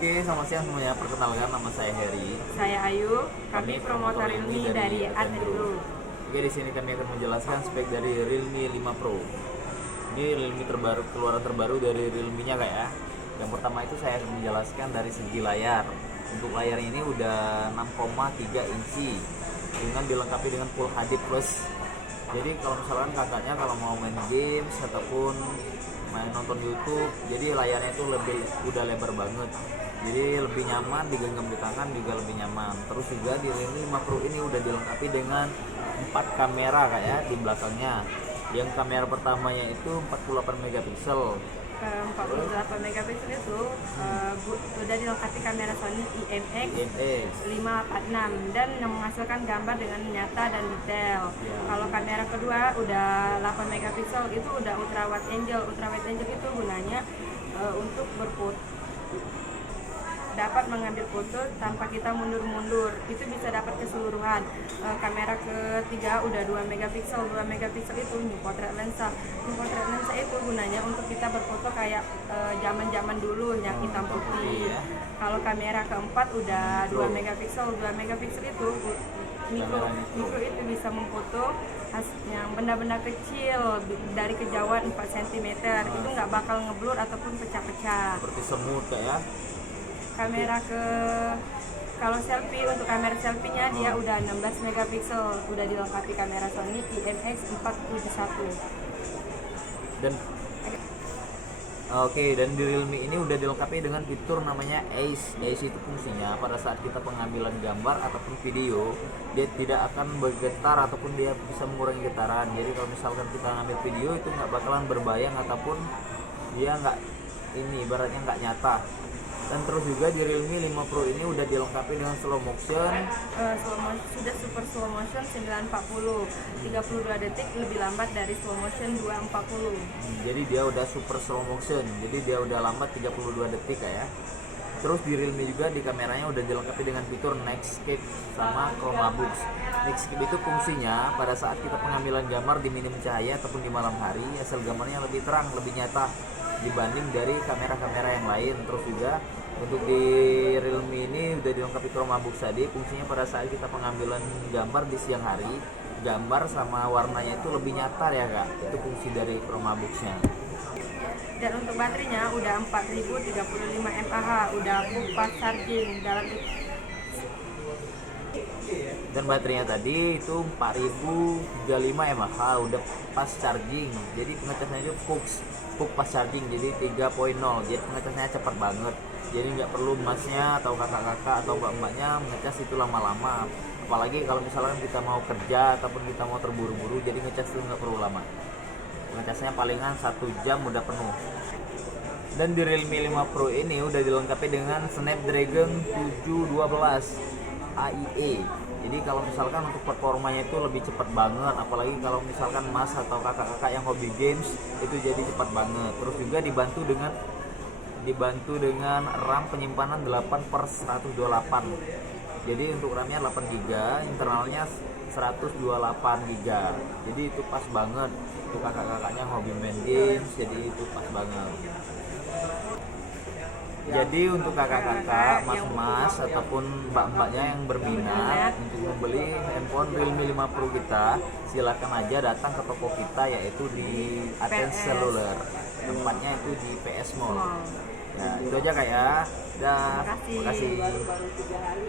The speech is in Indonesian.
Oke, selamat siang semuanya. Perkenalkan, nama saya Heri. Saya Ayu, kami promotor Realme dari Adendro. Oke, di sini kami akan menjelaskan spek dari Realme 5 Pro. Ini Realme terbaru, keluaran terbaru dari Realme-nya kayak ya. Yang pertama itu saya akan menjelaskan dari segi layar. Untuk layar ini udah 6,3 inci dengan dilengkapi dengan Full HD Plus. Jadi kalau misalkan kakaknya kalau mau main games ataupun main nonton YouTube, jadi layarnya itu udah lebar banget. Jadi lebih nyaman digenggam di tangan, juga lebih nyaman. Terus juga di Realme 5 Pro ini udah dilengkapi dengan 4 kamera kayak di belakangnya. Yang kamera pertamanya itu 48 megapiksel. 48 megapiksel itu sudah dilengkapi kamera Sony IMX546 dan menghasilkan gambar dengan nyata dan detail. Kalau kamera kedua udah 8 megapiksel itu udah ultra wide angle. Ultra wide angle itu gunanya untuk berfoto, dapat mengambil foto tanpa kita mundur-mundur, itu bisa dapat keseluruhan. Kamera ketiga udah 2 megapiksel. 2 megapiksel itu new portrait lensa. New portrait lensa itu gunanya untuk kita berfoto kayak zaman-zaman dulu yang hitam putih. Kalau kamera keempat udah 2 megapiksel. 2 megapiksel itu mikro itu bisa memfoto yang benda-benda kecil dari kejauhan 4 cm. Itu nggak bakal ngeblur ataupun pecah-pecah. Seperti semut kayak. Kalau selfie, untuk kamera selfie-nya dia udah 16 megapiksel, udah dilengkapi kamera Sony IMX471. Dan di Realme ini udah dilengkapi dengan fitur namanya Ace. Ace itu fungsinya pada saat kita pengambilan gambar ataupun video, dia tidak akan bergetar ataupun dia bisa mengurangi getaran. Jadi kalau misalkan kita ngambil video itu nggak bakalan berbayang ataupun dia ibaratnya nggak nyata. Dan terus juga di Realme 5 Pro ini udah dilengkapi dengan slow motion. Sudah super slow motion 940, 32 detik lebih lambat dari slow motion 240. Jadi dia udah super slow motion, jadi dia udah lambat 32 detik ya. Terus di Realme juga di kameranya udah dilengkapi dengan fitur Nightscape sama Chroma Box. Nightscape itu fungsinya pada saat kita pengambilan gambar di minim cahaya ataupun di malam hari, hasil gambarnya lebih terang, lebih nyata dibanding dari kamera-kamera yang lain. Terus juga untuk di Realme ini udah dilengkapi Chroma Box tadi, fungsinya pada saat kita pengambilan gambar di siang hari, gambar sama warnanya itu lebih nyata ya kak. Itu fungsi dari Chroma Box-nya. Dan untuk baterainya udah 4035 mAh, udah full fast charging dalam. Dan baterainya tadi itu 4035 mAh, udah fast charging. Jadi pengecasannya itu full fast charging, jadi 3.0. Jadi pengecasannya cepat banget. Jadi nggak perlu masnya atau kakak-kakak atau mbak-mbaknya ngecas itu lama-lama. Apalagi kalau misalkan kita mau kerja ataupun kita mau terburu-buru, jadi ngecas itu nggak perlu lama. Ngecasnya palingan 1 jam udah penuh. Dan di Realme 5 Pro ini udah dilengkapi dengan Snapdragon 712 AIE. Jadi kalau misalkan untuk performanya itu lebih cepat banget, apalagi kalau misalkan mas atau kakak-kakak yang hobi games itu jadi cepat banget. Terus juga dibantu dengan RAM penyimpanan 8/128. Jadi untuk RAM-nya 8 GB, internalnya 128 GB. Jadi itu pas banget untuk kakak-kakaknya hobi main games, jadi itu pas banget. Jadi untuk kakak-kakak, mas-mas ataupun mbak-mbaknya yang berminat untuk membeli handphone Realme 5 Pro kita, silakan aja datang ke toko kita, yaitu di Athens Cellular. Tempatnya itu di PS Mall. Nah, itu aja kak ya. Terima kasih.